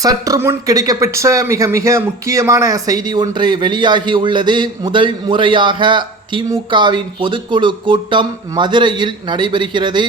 சற்று முன் கிடைக்கப்பெற்ற மிக மிக முக்கியமான செய்தி ஒன்று வெளியாகி உள்ளது. முதல் முறையாக திமுகவின் பொதுக்குழு கூட்டம் மதுரையில் நடைபெறுகிறது.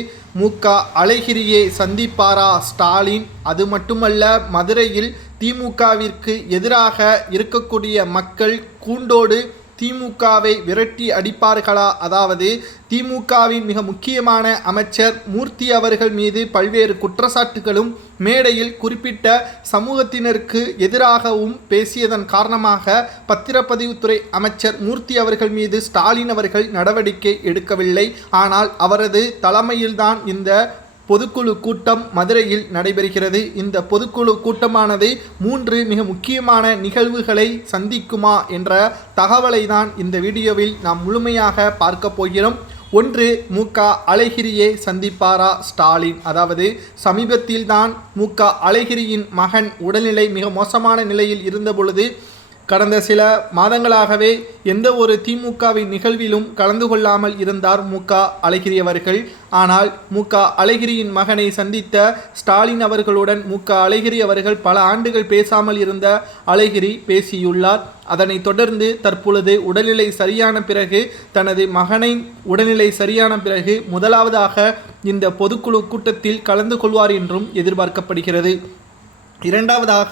அழகிரியை சந்திப்பாரா ஸ்டாலின்? அது மட்டுமல்ல, மதுரையில் திமுகவிற்கு எதிராக இருக்கக்கூடிய மக்கள் கூண்டோடு திமுகவை விரட்டி அடிப்பார்களா? அதாவது திமுகவின் மிக முக்கியமான அமைச்சர் மூர்த்தி அவர்கள் மீது பல்வேறு குற்றச்சாட்டுகளும் மேடையில் குறிப்பிட்ட சமூகத்தினருக்கு எதிராகவும் பேசியதன் காரணமாக பத்திரப்பதிவுத்துறை அமைச்சர் மூர்த்தி அவர்கள் மீது ஸ்டாலின் அவர்கள் நடவடிக்கை எடுக்கவில்லை. ஆனால் அவரது தலைமையில்தான் இந்த பொதுக்குழு கூட்டம் மதுரையில் நடைபெறுகிறது. இந்த பொதுக்குழு கூட்டமானது 3 மிக முக்கியமான நிகழ்வுகளை சந்திக்குமா என்ற தகவலை தான் இந்த வீடியோவில் நாம் முழுமையாக பார்க்க போகிறோம். ஒன்று, அழகிரியை சந்திப்பாரா ஸ்டாலின்? அதாவது சமீபத்தில் தான் அழகிரியின் மகன் உடல்நிலை மிக மோசமான நிலையில் இருந்த பொழுது கடந்த சில மாதங்களாகவே எந்த ஒரு திமுகவின் நிகழ்விலும் கலந்து கொள்ளாமல் இருந்தார் அழகிரி அவர்கள். ஆனால் அழகிரியின் மகனை சந்தித்த ஸ்டாலின் அவர்களுடன் அழகிரி அவர்கள் பல ஆண்டுகள் பேசாமல் இருந்த அழகிரி பேசியுள்ளார். அதனைத் தொடர்ந்து தற்பொழுது உடல்நிலை சரியான பிறகு, தனது மகனின் உடல்நிலை சரியான பிறகு முதலாவதாக இந்த பொதுக்குழு கூட்டத்தில் கலந்து கொள்வார் என்றும் எதிர்பார்க்கப்படுகிறது. இரண்டாவதாக,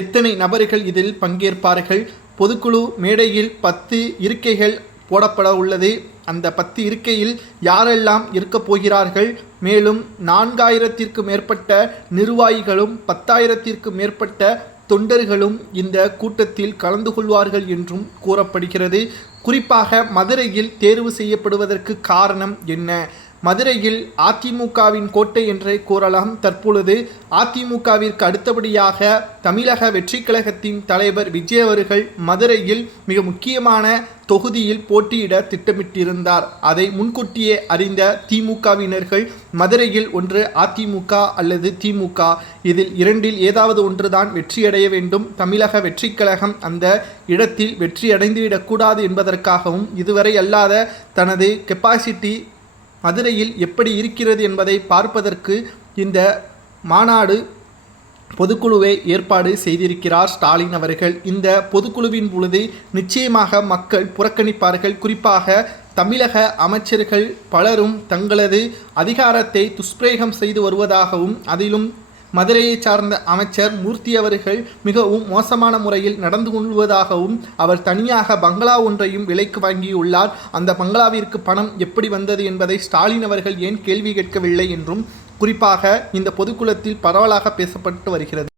எத்தனை நபர்கள் இதில் பங்கேற்பார்கள்? பொதுக்குழு மேடையில் 10 இருக்கைகள் போடப்பட உள்ளது. அந்த 10 இருக்கையில் யாரெல்லாம் இருக்கப் போகிறார்கள்? மேலும் 4000த்திற்கு மேற்பட்ட நிர்வாகிகளும் 10,000த்திற்கு மேற்பட்ட தொண்டர்களும் இந்த கூட்டத்தில் கலந்து கொள்வார்கள் என்றும் கூறப்படுகிறது. குறிப்பாக மதுரையில் தேர்வு செய்யப்படுவதற்கு காரணம் என்ன? மதுரையில் அதிமுகவின் கோட்டை என்றே கூறலாம். தற்பொழுது அதிமுகவிற்கு அடுத்தபடியாக தமிழக வெற்றிக் கழகத்தின் தலைவர் விஜய் அவர்கள் மதுரையில் மிக முக்கியமான தொகுதியில் போட்டியிட திட்டமிட்டிருந்தார். அதை முன்கூட்டியே அறிந்த திமுகவினர்கள் மதுரையில் ஒன்று அதிமுக அல்லது திமுக, இதில் இரண்டில் ஏதாவது ஒன்றுதான் வெற்றியடைய வேண்டும், தமிழக வெற்றிக் கழகம் அந்த இடத்தில் வெற்றியடைந்துவிடக்கூடாது என்பதற்காகவும் இதுவரை அல்லாத தனது கெப்பாசிட்டி மதுரையில் எப்படி இருக்கிறது என்பதை பார்ப்பதற்கு இந்த மாநாடு பொதுக்குழுவை ஏற்பாடு செய்திருக்கிறார் ஸ்டாலின் அவர்கள். இந்த பொதுக்குழுவின் பொழுது நிச்சயமாக மக்கள் புறக்கணிப்பார்கள். குறிப்பாக தமிழக அமைச்சர்கள் பலரும் தங்களது அதிகாரத்தை துஷ்பிரயோகம் செய்து வருவதாகவும், அதிலும் மதுரையை சார்ந்த அமைச்சர் மூர்த்தி அவர்கள் மிகவும் மோசமான முறையில் நடந்து கொள்வதாகவும், அவர் தனியாக பங்களா ஒன்றையும் விலைக்கு வாங்கியுள்ளார். அந்த பங்களாவிற்கு பணம் எப்படி வந்தது என்பதை ஸ்டாலின் அவர்கள் ஏன் கேள்வி கேட்கவில்லை என்றும் குறிப்பாக இந்த பொதுக்குளத்தில் பரவலாக பேசப்பட்டு வருகிறது.